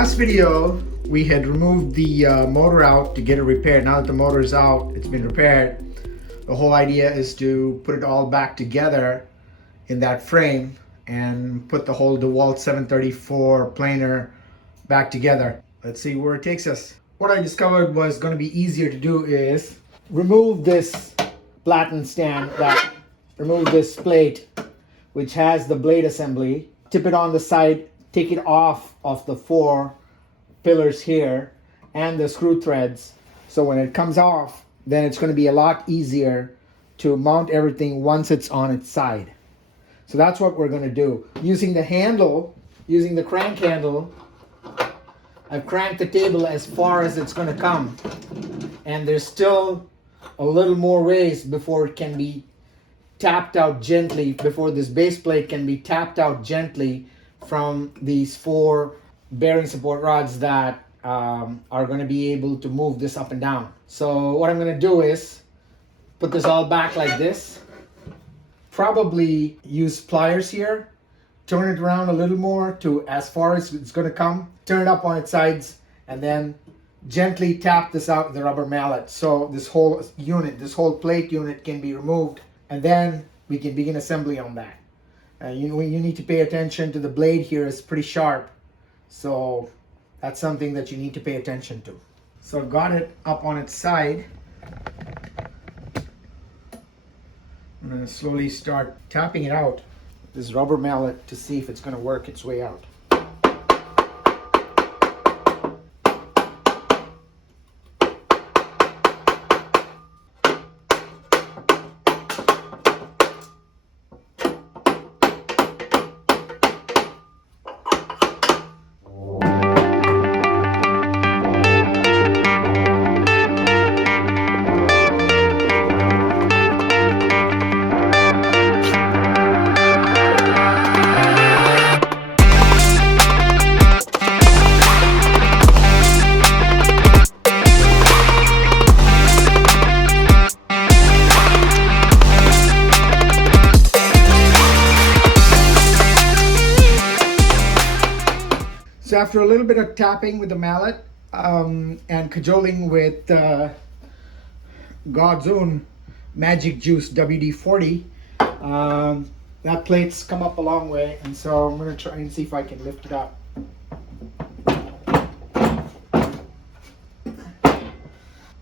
last video, we had removed the motor out to get it repaired. Now that the motor is out, it's been repaired. The whole idea is to put it all back together in that frame and put the whole Dewalt 734 planer back together. Let's see where it takes us. What I discovered was going to be easier to do is remove this platen stand, remove this plate which has the blade assembly, tip it on the side, take it off of the 4 pillars here and the screw threads. So when it comes off, then it's going to be a lot easier to mount everything once it's on its side. So that's what we're going to do. Using the handle, using the crank handle, I've cranked the table as far as it's going to come. And there's still a little more ways before it can be tapped out gently, before this base plate can be tapped out gently from these 4 bearing support rods that are going to be able to move this up and down. So what I'm going to do is put this all back like this. Probably use pliers here, turn it around a little more to as far as it's going to come, turn it up on its sides, and then gently tap this out with the rubber mallet so this whole unit, this whole plate unit can be removed, and then we can begin assembly on that. You need to pay attention to the blade here. It's pretty sharp, so that's something that you need to pay attention to. So I've got it up on its side. I'm going to slowly start tapping it out with this rubber mallet to see if it's going to work its way out. So after a little bit of tapping with the mallet and cajoling with God's own Magic Juice WD-40, that plate's come up a long way, and so I'm going to try and see if I can lift it up.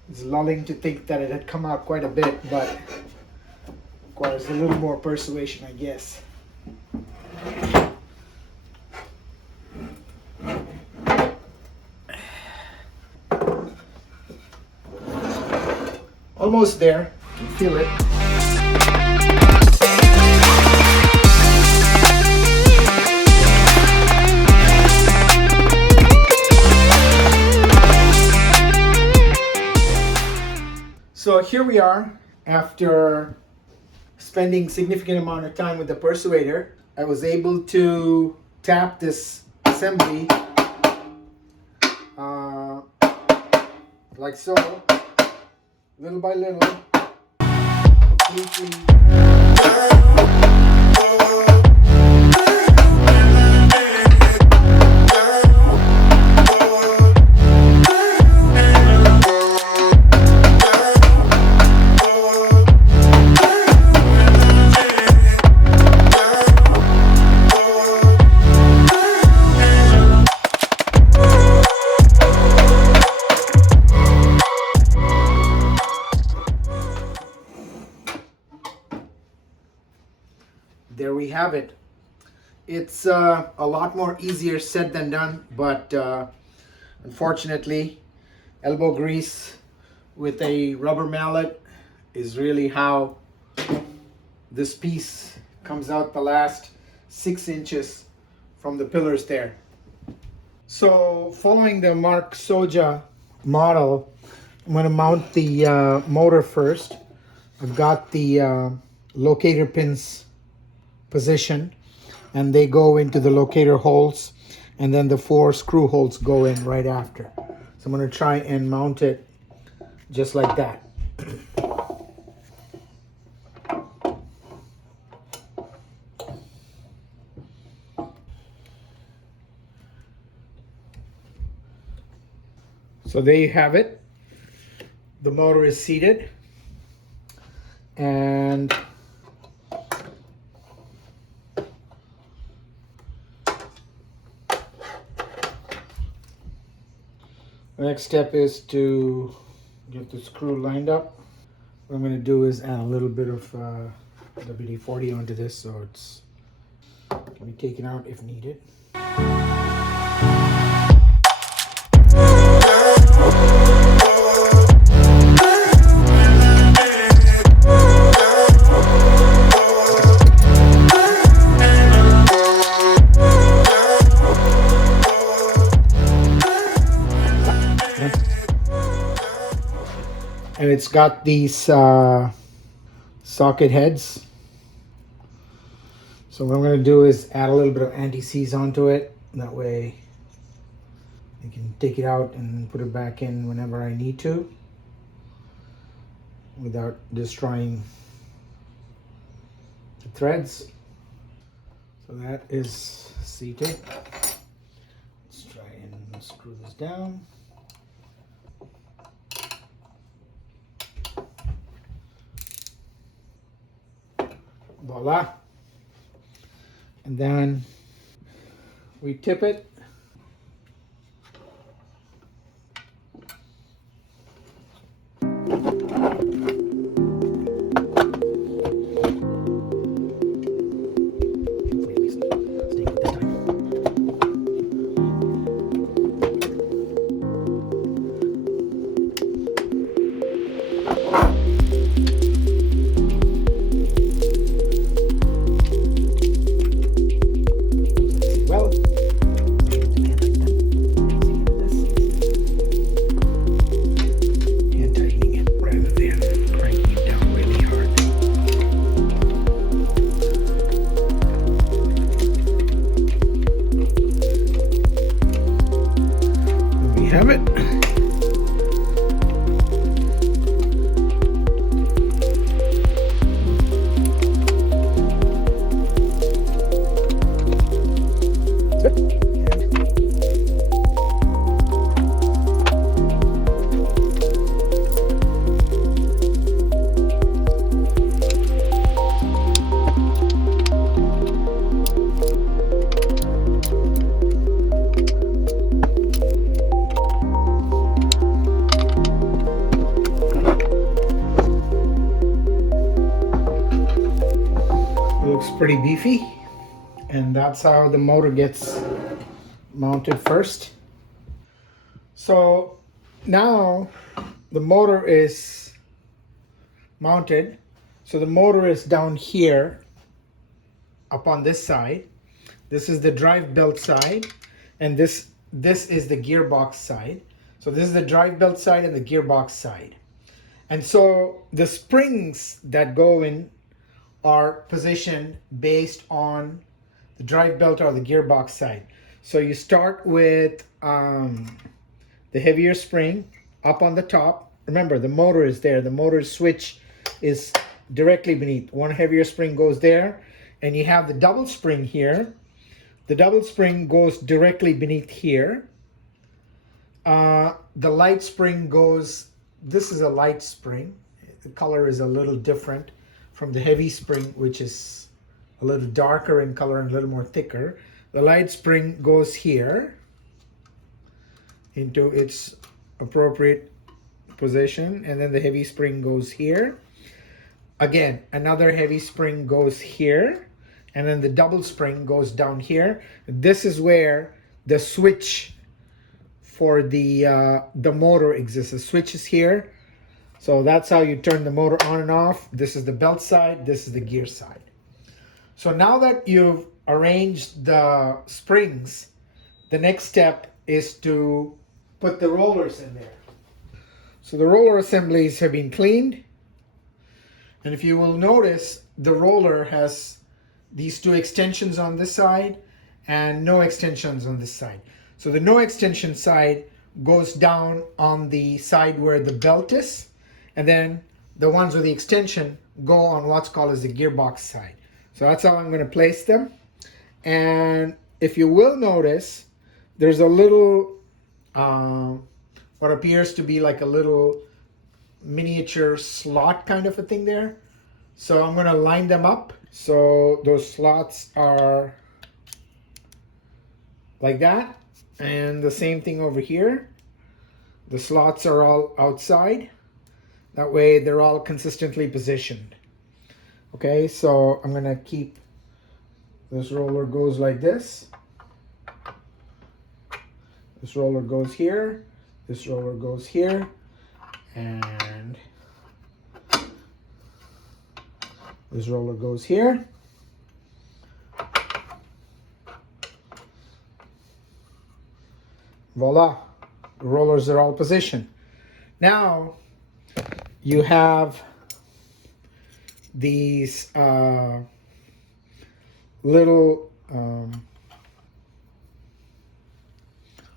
It's lulling to think that it had come out quite a bit, but requires a little more persuasion, I guess. Almost there. You can feel it. So here we are after spending significant amount of time with the persuader. I was able to tap this assembly like so. Little by little, completely. There we have it. It's a lot more easier said than done, but unfortunately, elbow grease with a rubber mallet is really how this piece comes out the last 6 inches from the pillars there. So following the Mark Sodja model, I'm going to mount the motor first. I've got the locator pins position, and they go into the locator holes, and then the 4 screw holes go in right after. So I'm going to try and mount it just like that. So there you have it. The motor is seated, and the next step is to get the screw lined up. What I'm going to do is add a little bit of WD-40 onto this so it's can be taken out if needed. And it's got these socket heads. So what I'm going to do is add a little bit of anti-seize onto it. That way I can take it out and put it back in whenever I need to without destroying the threads. So that is seated. Let's try and screw this down. Voila. And then we tip it. Have it. Looks pretty beefy, and that's how the motor gets mounted first. So now the motor is mounted. So the motor is down here up on this side. This is the drive belt side, and this is the gearbox side. So this is the drive belt side and the gearbox side. And so the springs that go in are positioned based on the drive belt or the gearbox side. So you start with the heavier spring up on the top. Remember, the motor is there. The motor switch is directly beneath. One heavier spring goes there, and you have the double spring here. The double spring goes directly beneath here. The light spring goes, this is a light spring. The color is a little different from the heavy spring, which is a little darker in color and a little more thicker. The light spring goes here into its appropriate position, and then the heavy spring goes here. Again, another heavy spring goes here, and then the double spring goes down here. This is where the switch for the motor exists. The switch is here. So that's how you turn the motor on and off. This is the belt side, this is the gear side. So now that you've arranged the springs, the next step is to put the rollers in there. So the roller assemblies have been cleaned. And if you will notice, the roller has these two extensions on this side and no extensions on this side. So the no extension side goes down on the side where the belt is. And then the ones with the extension go on what's called as the gearbox side. So that's how I'm going to place them. And if you will notice, there's a little what appears to be like a little miniature slot kind of a thing there. So I'm going to line them up. So those slots are like that. And the same thing over here. The slots are all outside. That way they're all consistently positioned. Okay, so I'm going to keep this roller goes like this. This roller goes here. This roller goes here. And this roller goes here. Voila, the rollers are all positioned. Now you have these little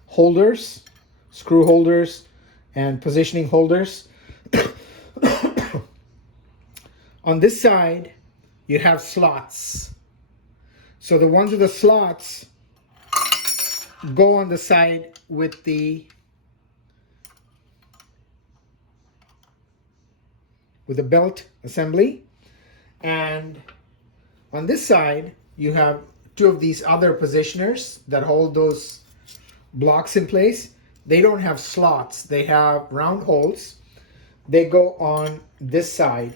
holders, screw holders and positioning holders. On this side you have slots. So the ones with the slots go on the side with the belt assembly, and on this side you have two of these other positioners that hold those blocks in place. They don't have slots, they have round holes. They go on this side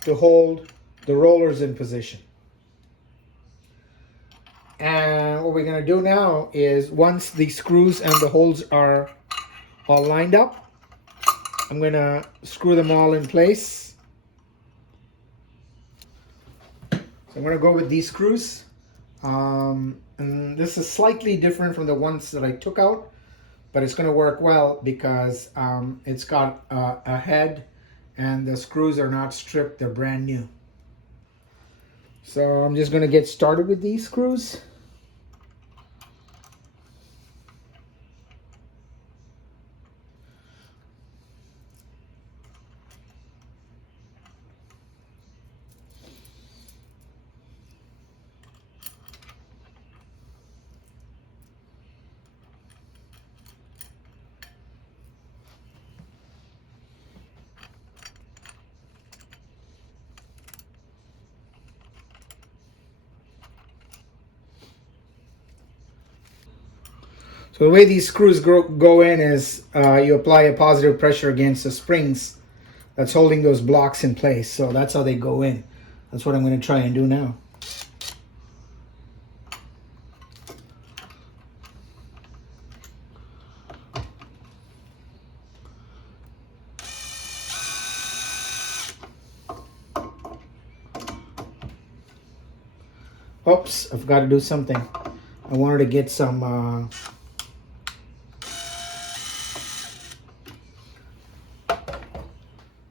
to hold the rollers in position. And what we're going to do now is, once the screws and the holes are all lined up, I'm going to screw them all in place. So I'm going to go with these screws. And this is slightly different from the ones that I took out, but it's going to work well because it's got a head and the screws are not stripped, they're brand new. So I'm just going to get started with these screws. So the way these screws go in is you apply a positive pressure against the springs that's holding those blocks in place. So that's how they go in. That's what I'm going to try and do now. Oops, I forgot to do something. I wanted to get some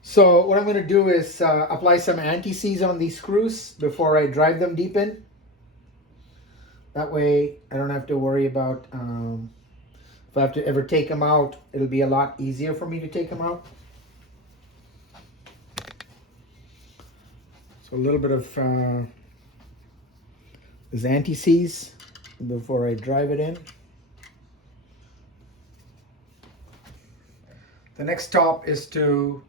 so what I'm going to do is apply some anti-seize on these screws before I drive them deep in. That way I don't have to worry about if I have to ever take them out, it'll be a lot easier for me to take them out. So a little bit of this anti-seize before I drive it in. The next stop is to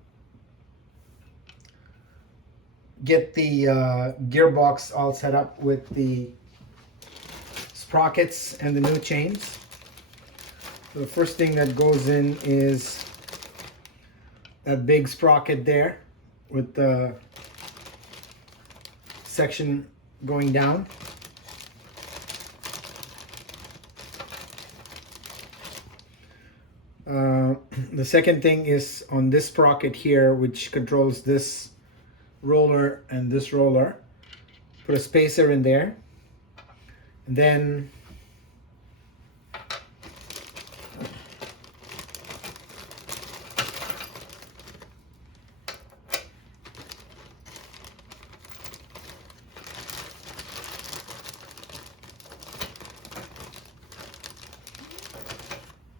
get the gearbox all set up with the sprockets and the new chains. So the first thing that goes in is that big sprocket there with the section going down. The second thing is on this sprocket here, which controls this roller and this roller. Put a spacer in there, and then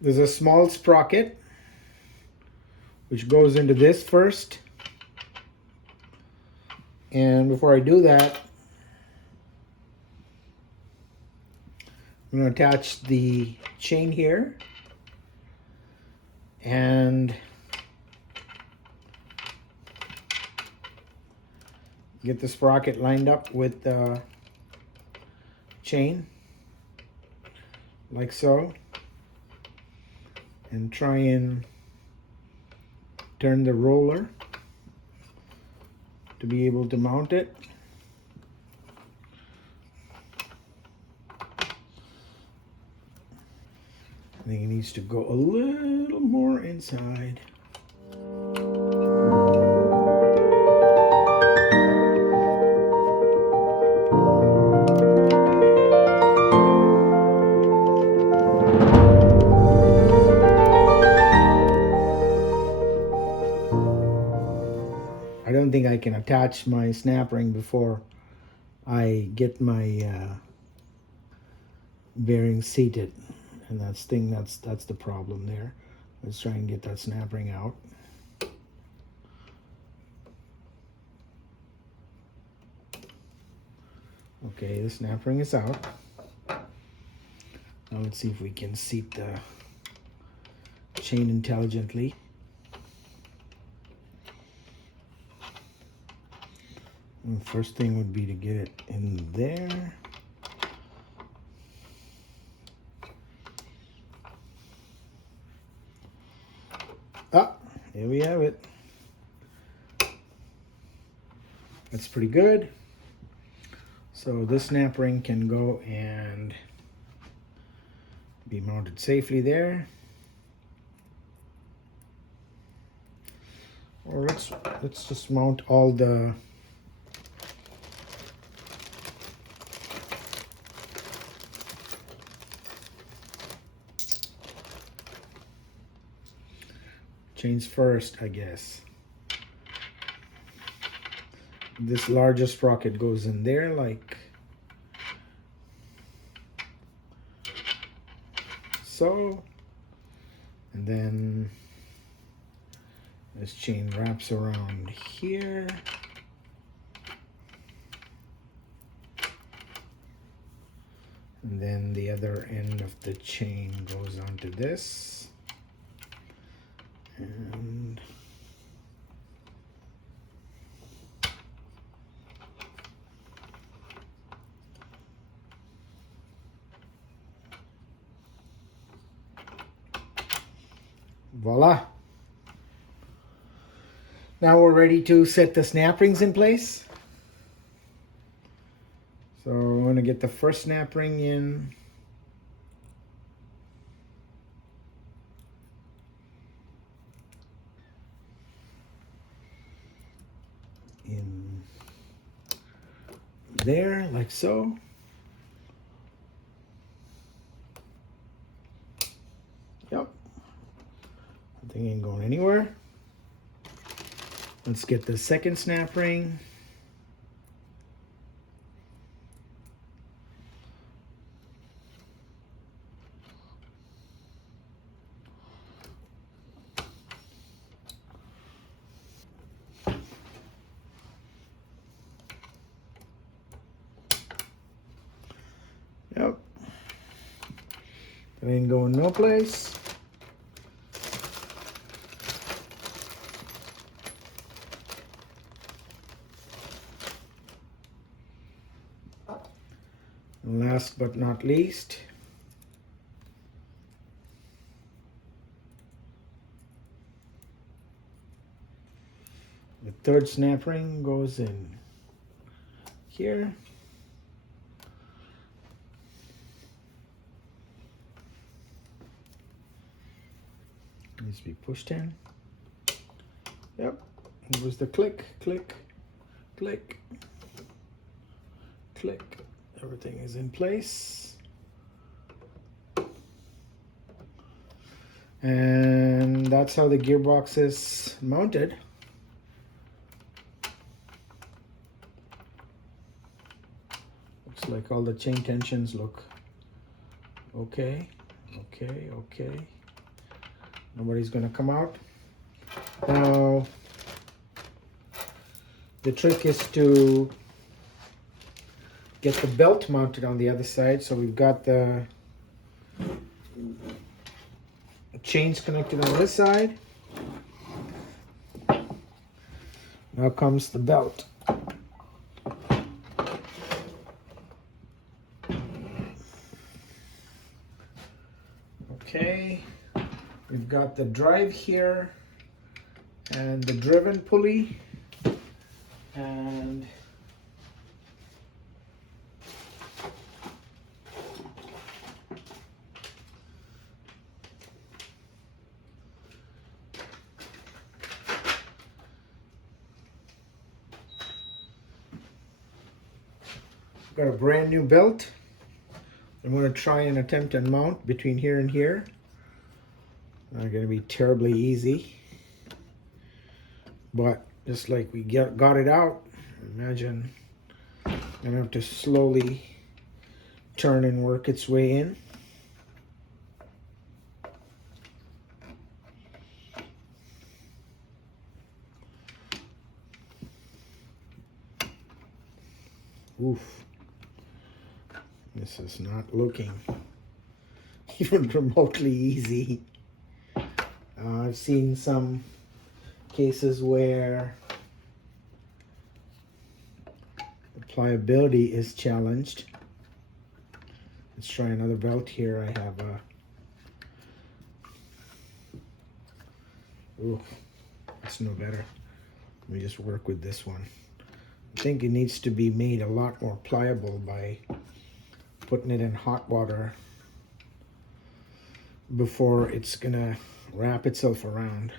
there's a small sprocket which goes into this first. And before I do that, I'm going to attach the chain here. and get the sprocket lined up with the chain like so, and try and turn the roller to be able to mount it. I think it needs to go a little more inside. I don't think I can attach my snap ring before I get my bearing seated, and that's the problem there. Let's try and get that snap ring out. Okay, the snap ring is out. Now let's see if we can seat the chain intelligently. And the first thing would be to get it in there. Ah, here we have it. That's pretty good. So this snap ring can go and be mounted safely there. Or let's just mount all the chains first, I guess. This larger sprocket goes in there like so, and then this chain wraps around here, and then the other end of the chain goes onto this, and voila. Now we're ready to set the snap rings in place. So we're going to get the first snap ring in. In there, like so. Yep. That thing ain't going anywhere. Let's get the second snap ring. Yep. That ain't going no place. And last but not least, the third snap ring goes in here. Needs to be pushed in. Yep. It was the click, click, click, click. Everything is in place. And that's how the gearbox is mounted. Looks like all the chain tensions look okay. Okay, okay. Nobody's gonna come out. Now, the trick is to get the belt mounted on the other side. So we've got the chains connected on this side. Now comes the belt. Okay, we've got the drive here and the driven pulley, and got a brand new belt. I'm going to try and attempt and mount between here and here. Not going to be terribly easy, but just like we got it out, imagine I'm going to have to slowly turn and work its way in. Oof. This is not looking even remotely easy. I've seen some cases where the pliability is challenged. Let's try another belt here. I have a... Ooh, that's no better. Let me just work with this one. I think it needs to be made a lot more pliable by putting it in hot water before it's gonna wrap itself around.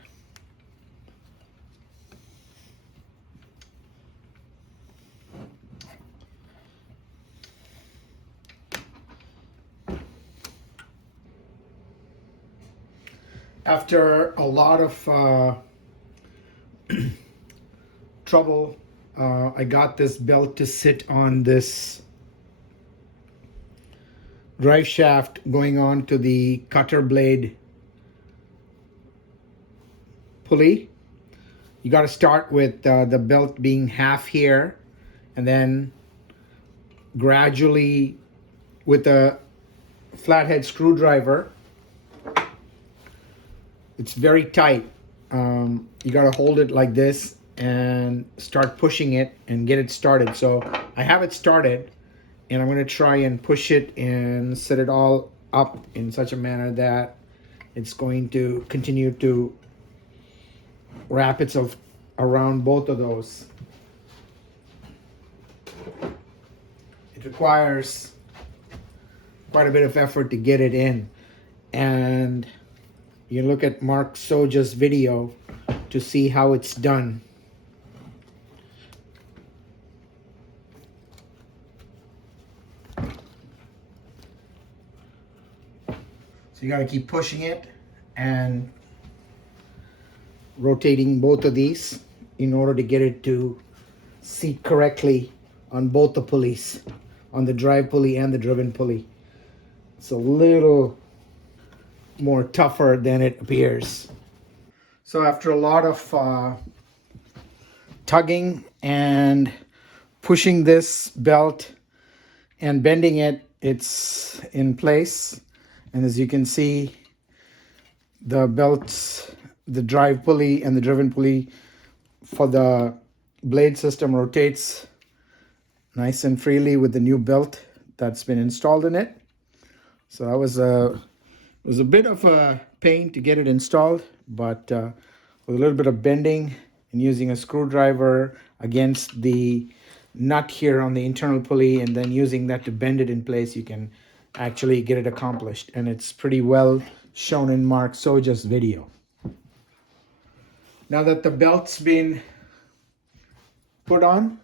After a lot of trouble, I got this belt to sit on this drive shaft going on to the cutter blade pulley. You got to start with the belt being half here, and then gradually with a flathead screwdriver, it's very tight. You got to hold it like this and start pushing it and get it started. So I have it started, and I'm going to try and push it and set it all up in such a manner that it's going to continue to wrap itself around both of those. It requires quite a bit of effort to get it in, and you look at Mark Sodja's video to see how it's done. So you got to keep pushing it and rotating both of these in order to get it to seat correctly on both the pulleys, on the drive pulley and the driven pulley. It's a little more tougher than it appears. So after a lot of tugging and pushing this belt and bending it, it's in place. And as you can see, the belts, the drive pulley and the driven pulley for the blade system rotates nice and freely with the new belt that's been installed in it. So that was a bit of a pain to get it installed, but with a little bit of bending and using a screwdriver against the nut here on the internal pulley and then using that to bend it in place, you can actually get it accomplished. And it's pretty well shown in Mark Sodja's video. Now that the belt's been put on,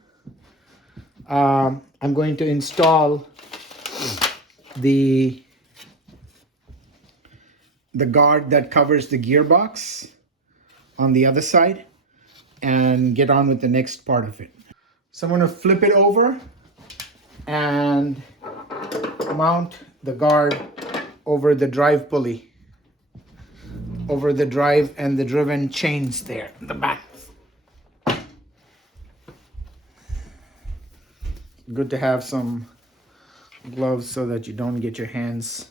I'm going to install the guard that covers the gearbox on the other side and get on with the next part of it. So I'm going to flip it over and mount the guard over the drive pulley, over the drive and the driven chains there in the back. Good to have some gloves so that you don't get your hands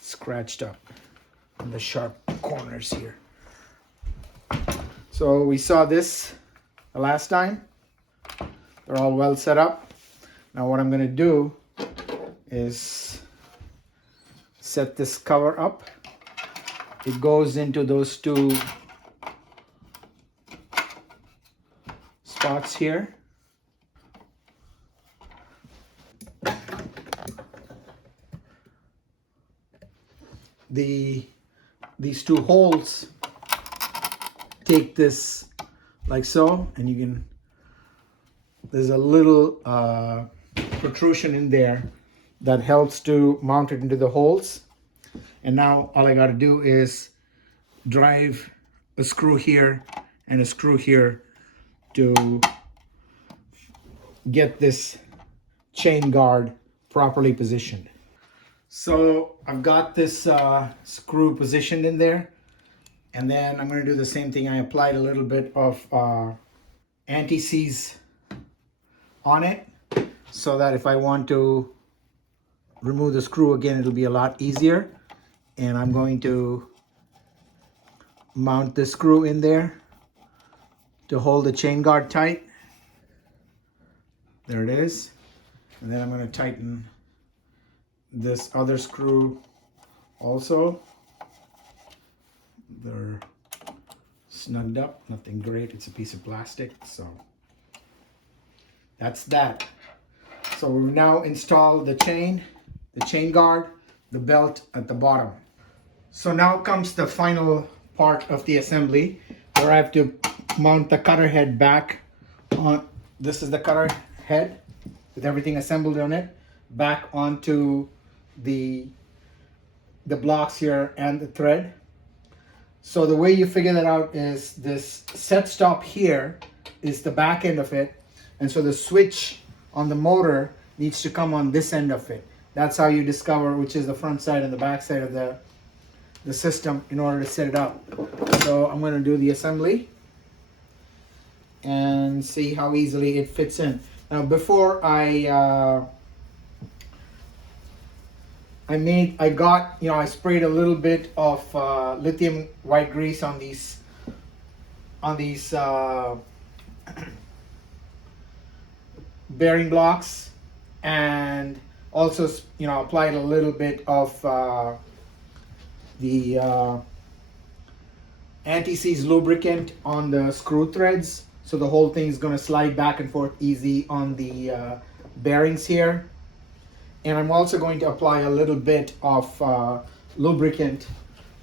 scratched up. and the sharp corners here. So we saw this the last time. They're all well set up. Now what I'm going to do is set this cover up. It goes into those two spots here. These two holes take this like so, and you can, there's a little protrusion in there that helps to mount it into the holes. And now all I got to do is drive a screw here and a screw here to get this chain guard properly positioned. So I've got this screw positioned in there, and then I'm going to do the same thing. I applied a little bit of anti-seize on it so that if I want to remove the screw again, it'll be a lot easier. And I'm going to mount the screw in there to hold the chain guard tight. There it is. And then I'm going to tighten this other screw also. They're snugged up, nothing great. It's a piece of plastic, so that's that. So we've now installed the chain guard, the belt at the bottom. So now comes the final part of the assembly, where I have to mount the cutter head back on. This is the cutter head with everything assembled on it, back onto the blocks here and the thread. So the way you figure that out is this set stop here is the back end of it, and so the switch on the motor needs to come on this end of it. That's how you discover which is the front side and the back side of the system in order to set it up. So I'm going to do the assembly and see how easily it fits in. Now before I sprayed a little bit of lithium white grease on these bearing blocks, and also applied a little bit of the anti-seize lubricant on the screw threads, so the whole thing is going to slide back and forth easy on the bearings here. And I'm also going to apply a little bit of lubricant,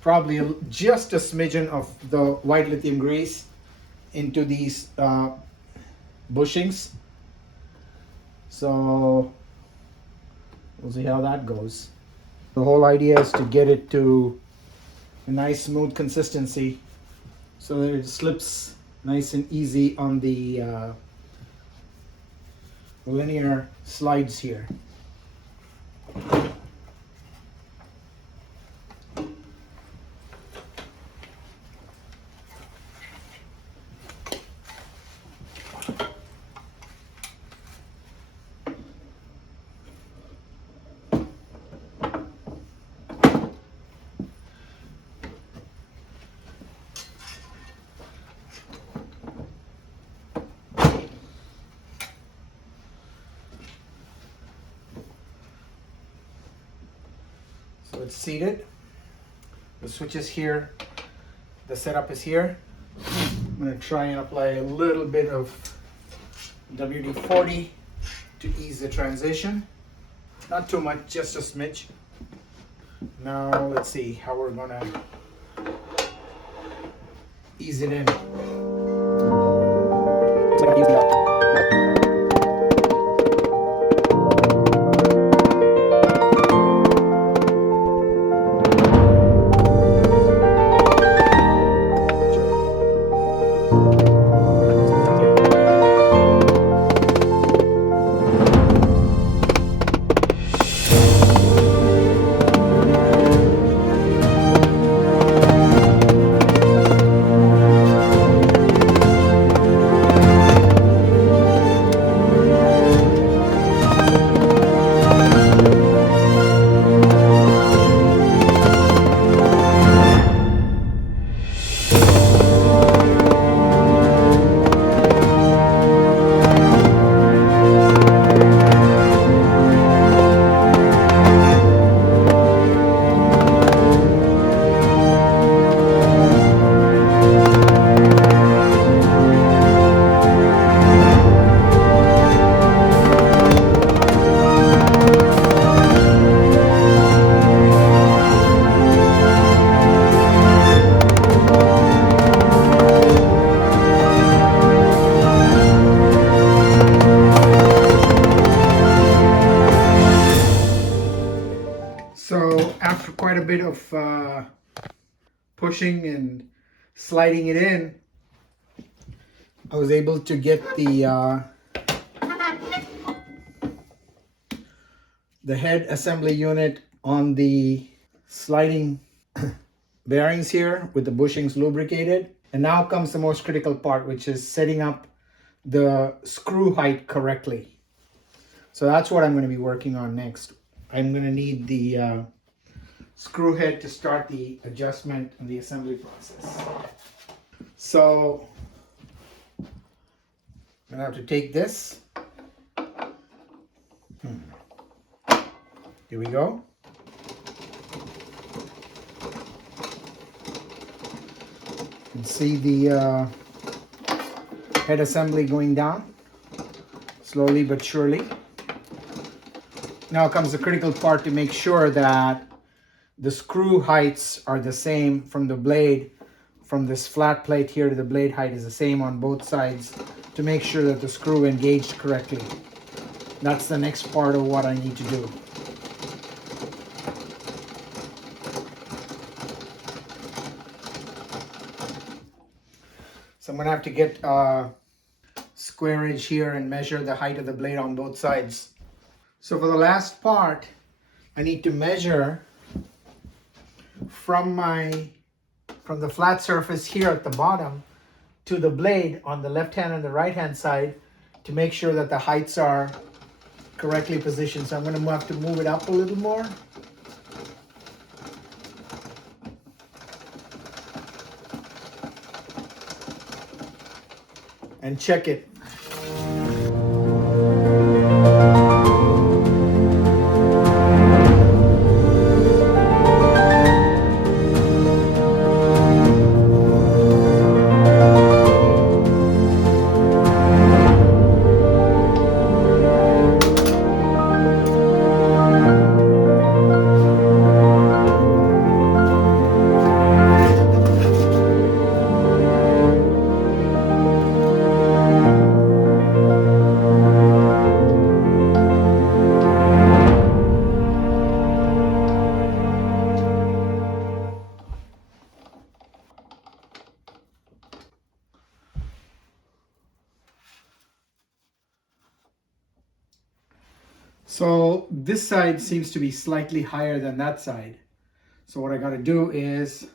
probably just a smidgen of the white lithium grease into these bushings. So we'll see how that goes. The whole idea is to get it to a nice smooth consistency so that it slips nice and easy on the linear slides here. So it's seated. The switch is here. The setup is here. I'm going to try and apply a little bit of WD-40 to ease the transition. Not too much, just a smidge. Now let's see how we're going to ease it in. It's like using that. after quite a bit of pushing and sliding it in, I was able to get the head assembly unit on the sliding bearings here with the bushings lubricated. And now comes the most critical part, which is setting up the screw height correctly. So that's what I'm going to be working on next. I'm going to need the screw head to start the adjustment and the assembly process. So I'm going to have to take this. Here we go. You can see the head assembly going down slowly but surely. Now comes the critical part to make sure that the screw heights are the same from the blade, from this flat plate here to the blade height is the same on both sides to make sure that the screw engaged correctly. That's the next part of what I need to do. So I'm going to have to get a square edge here and measure the height of the blade on both sides. So for the last part, I need to measure from the flat surface here at the bottom to the blade on the left hand and the right hand side to make sure that the heights are correctly positioned. So I'm going to have to move it up a little more. And check it. So this side seems to be slightly higher than that side. So what I got to do is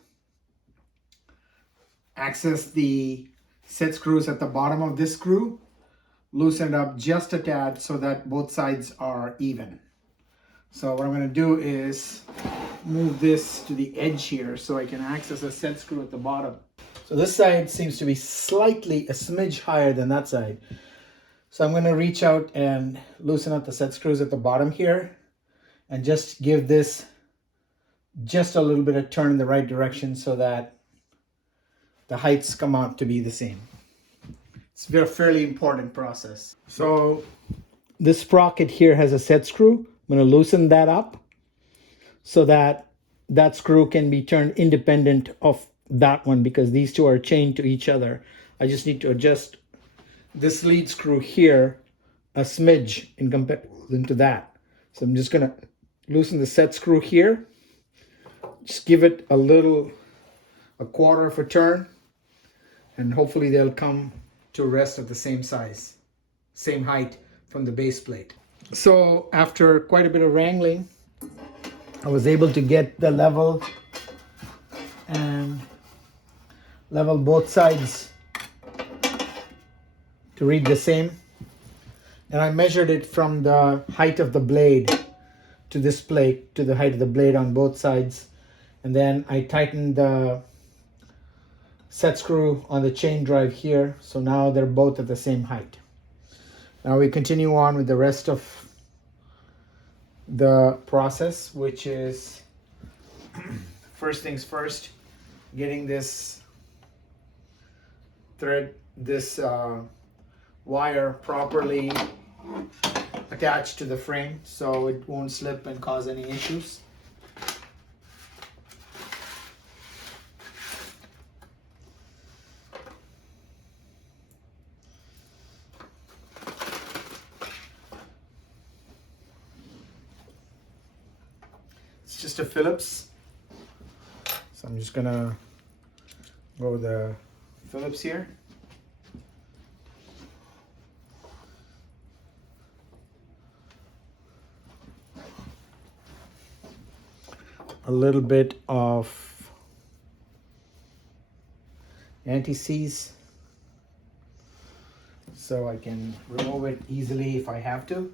access the set screws at the bottom of this screw, loosen it up just a tad so that both sides are even. So what I'm going to do is move this to the edge here so I can access a set screw at the bottom. So this side seems to be slightly a smidge higher than that side. So I'm going to reach out and loosen up the set screws at the bottom here and just give this just a little bit of turn in the right direction so that the heights come out to be the same. It's a fairly important process. So this sprocket here has a set screw. I'm going to loosen that up so that that screw can be turned independent of that one because these two are chained to each other. I just need to adjust this lead screw here a smidge in comparison to that. So I'm just going to loosen the set screw here. Just give it a quarter of a turn, and hopefully they'll come to rest at the same size, same height from the base plate. So after quite a bit of wrangling, I was able to get the level and level both sides to read the same. And I measured it from the height of the blade to this plate to the height of the blade on both sides. And then I tightened the set screw on the chain drive here. So now they're both at the same height. Now we continue on with the rest of the process, which is first things first, getting this thread, this wire properly attached to the frame so it won't slip and cause any issues. It's just a Phillips. So I'm just gonna go with the Phillips here. A little bit of anti-seize so I can remove it easily if I have to.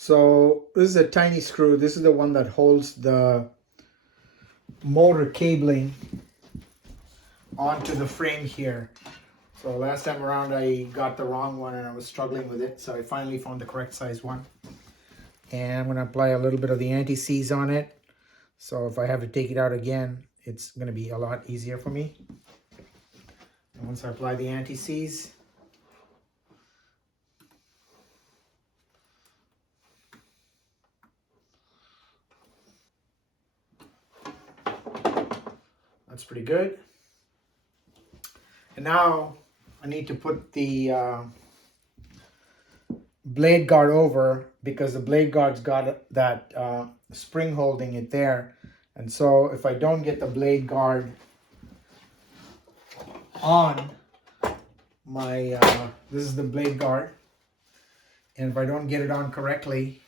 So this is a tiny screw. This is the one that holds the motor cabling onto the frame here. So last time around I got the wrong one and I was struggling with it. So I finally found the correct size one. And I'm going to apply a little bit of the anti-seize on it. So if I have to take it out again, it's going to be a lot easier for me. And once I apply the anti-seize, that's pretty good. And now I need to put the blade guard over, because the blade guard's got that spring holding it there. And so if I don't get the blade guard on my, this is the blade guard, and if I don't get it on correctly,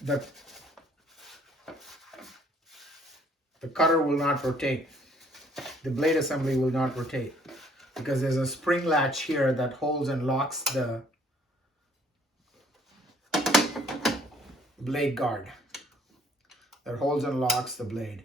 the cutter will not rotate. The blade assembly will not rotate because there's a spring latch here that holds and locks the blade guard, that holds and locks the blade.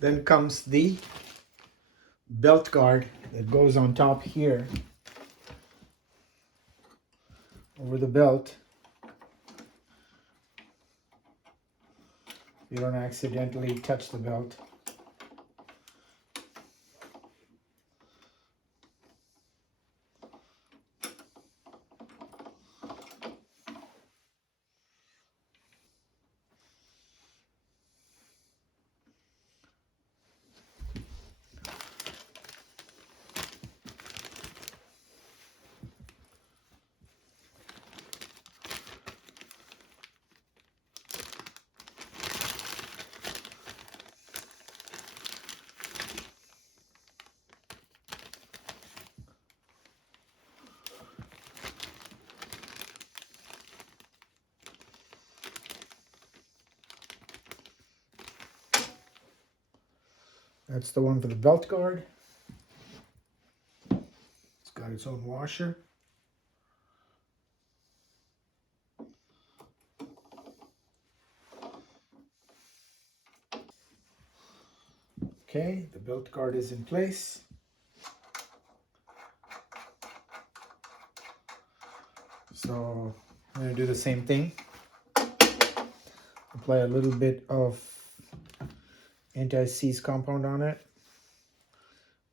Then comes the belt guard that goes on top here over the belt. You don't accidentally touch the belt. That's the one for the belt guard. It's got its own washer. Okay, the belt guard is in place. So I'm going to do the same thing. Apply a little bit of anti-seize compound on it.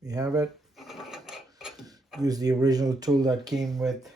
We have it. Use the original tool that came with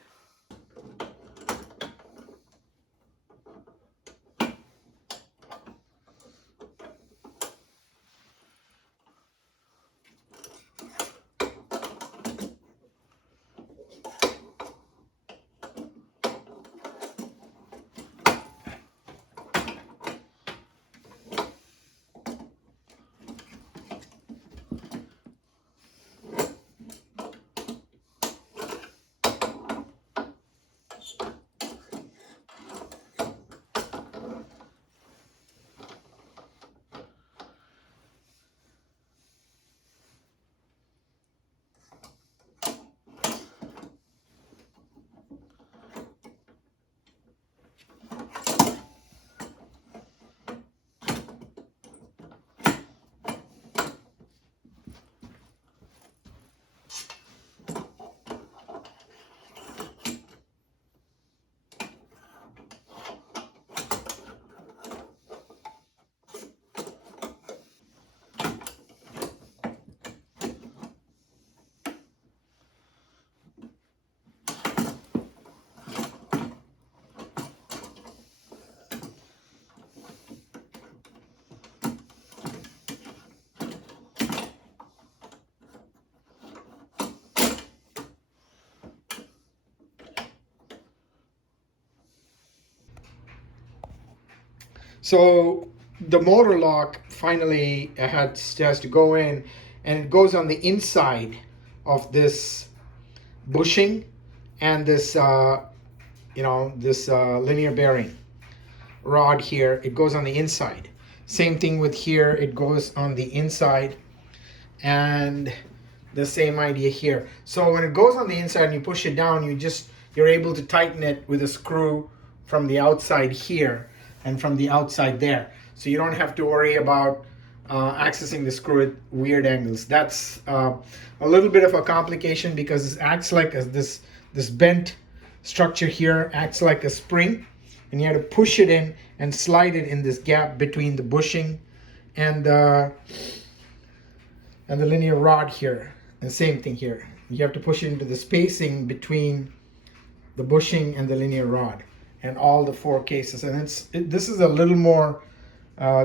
So the motor lock finally has to go in, and it goes on the inside of this bushing and this linear bearing rod here. It goes on the inside. Same thing with here, it goes on the inside, and the same idea here. So when it goes on the inside and you push it down, you're able to tighten it with a screw from the outside here and from the outside there. So you don't have to worry about accessing the screw at weird angles. That's a little bit of a complication because it acts like this bent structure here acts like a spring, and you have to push it in and slide it in this gap between the bushing and the linear rod here. And same thing here. You have to push it into the spacing between the bushing and the linear rod, and all the four cases. And this is a little more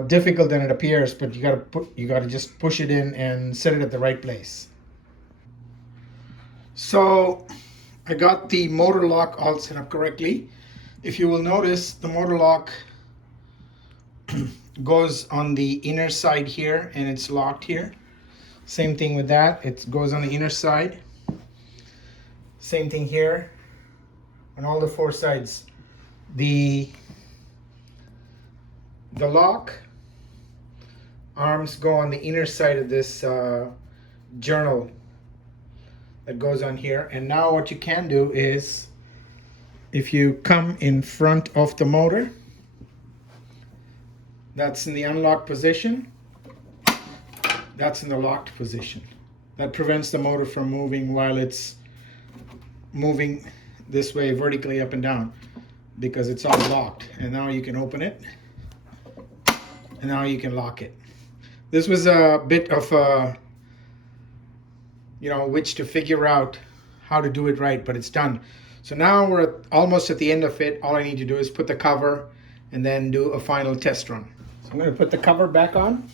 difficult than it appears, but you gotta just push it in and set it at the right place. So I got the motor lock all set up correctly. If you will notice, the motor lock goes on the inner side here, and it's locked here. Same thing with that, it goes on the inner side. Same thing here on all the four sides. The lock arms go on the inner side of this journal that goes on here. And now what you can do is, if you come in front of the motor, that's in the unlocked position, that's in the locked position. That prevents the motor from moving while it's moving this way vertically up and down, because it's all locked. And now you can open it, and now you can lock it. This was a bit of a which to figure out how to do it right, but it's done. So now we're almost at the end of it. All I need to do is put the cover and then do a final test run. So I'm going to put the cover back on.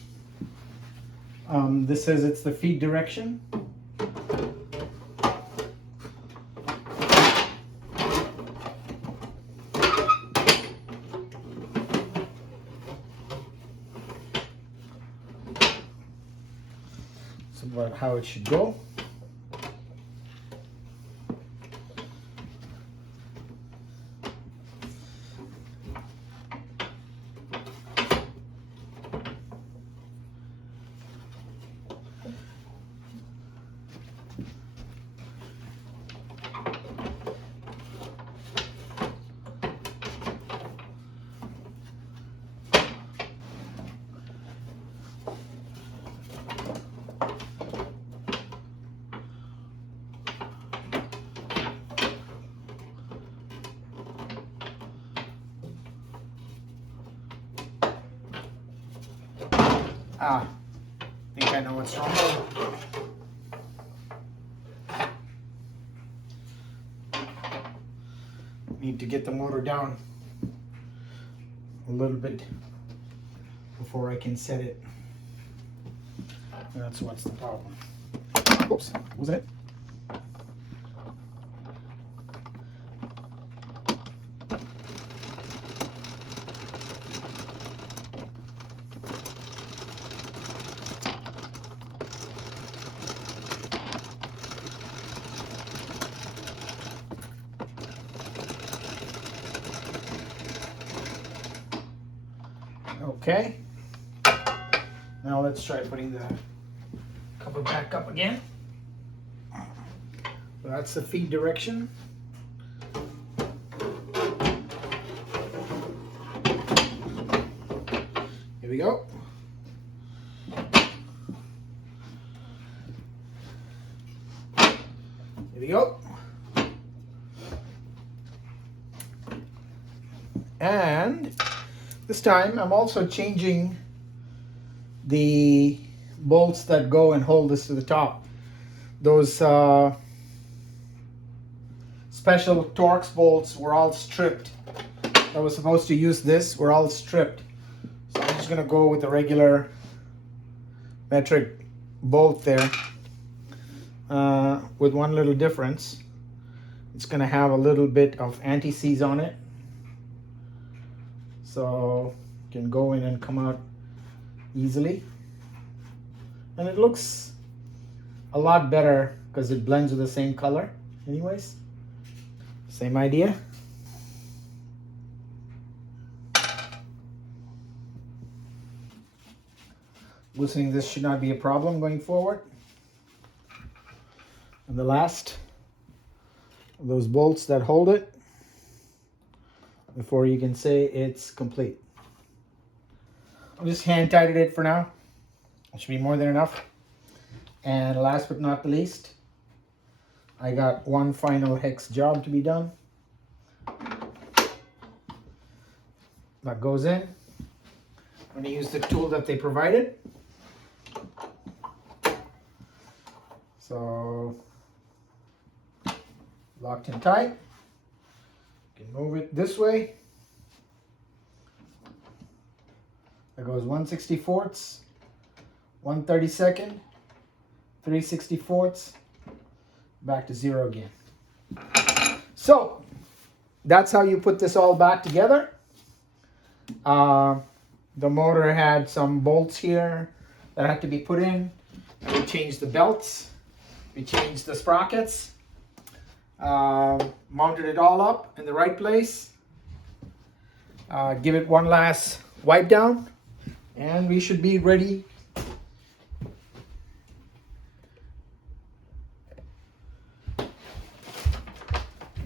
This says it's the feed direction. It's about how it should go. I think I know what's wrong. Need to get the motor down a little bit before I can set it. That's what's the problem. Oops, what was that? Okay, now let's try putting the cover back up again. That's the feed direction. Here we go. Here we go. And this time I'm also changing the bolts that go and hold this to the top. Those special Torx bolts were all stripped. I was supposed to use this, were all stripped. So I'm just going to go with the regular metric bolt there, with one little difference. It's going to have a little bit of anti-seize on it, so it can go in and come out easily. And it looks a lot better because it blends with the same color anyways. Same idea. Loosening this should not be a problem going forward. And the last of those bolts that hold it before you can say it's complete. I'll just hand tighten it for now. It should be more than enough. And last but not the least, I got one final hex job to be done. That goes in. I'm going to use the tool that they provided. So, locked in tight. You can move it this way. That goes 1/64, 1/32, 3/64, back to 0 again. So that's how you put this all back together. The motor had some bolts here that had to be put in. We changed the belts, we changed the sprockets, mounted it all up in the right place, give it one last wipe down, and we should be ready to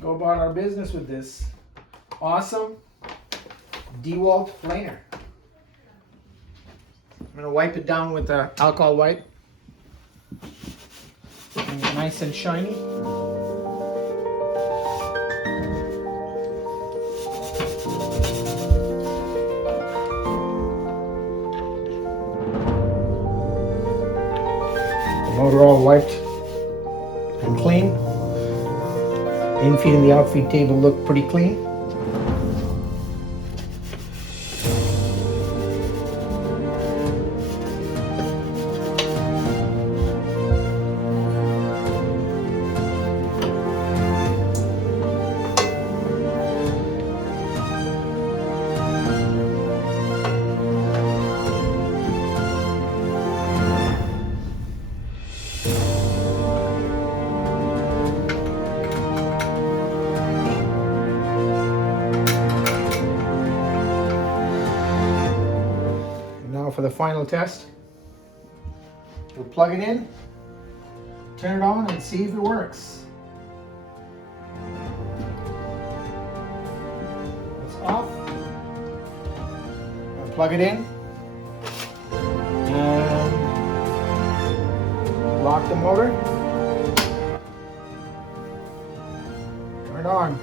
go about our business with this awesome Dewalt planer. I'm going to wipe it down with an alcohol wipe. And nice and shiny. The motor all wiped and clean. The infeed and the outfeed table look pretty clean. For the final test, we'll plug it in, turn it on, and see if it works. It's off. I'll plug it in and lock the motor. Turn it on.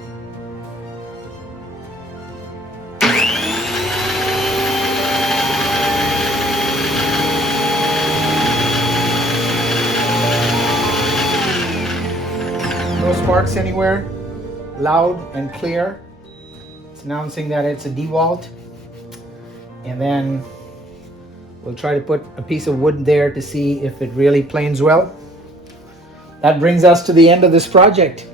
No sparks anywhere. Loud and clear. It's announcing that it's a Dewalt. And then we'll try to put a piece of wood there to see if it really planes well. That brings us to the end of this project.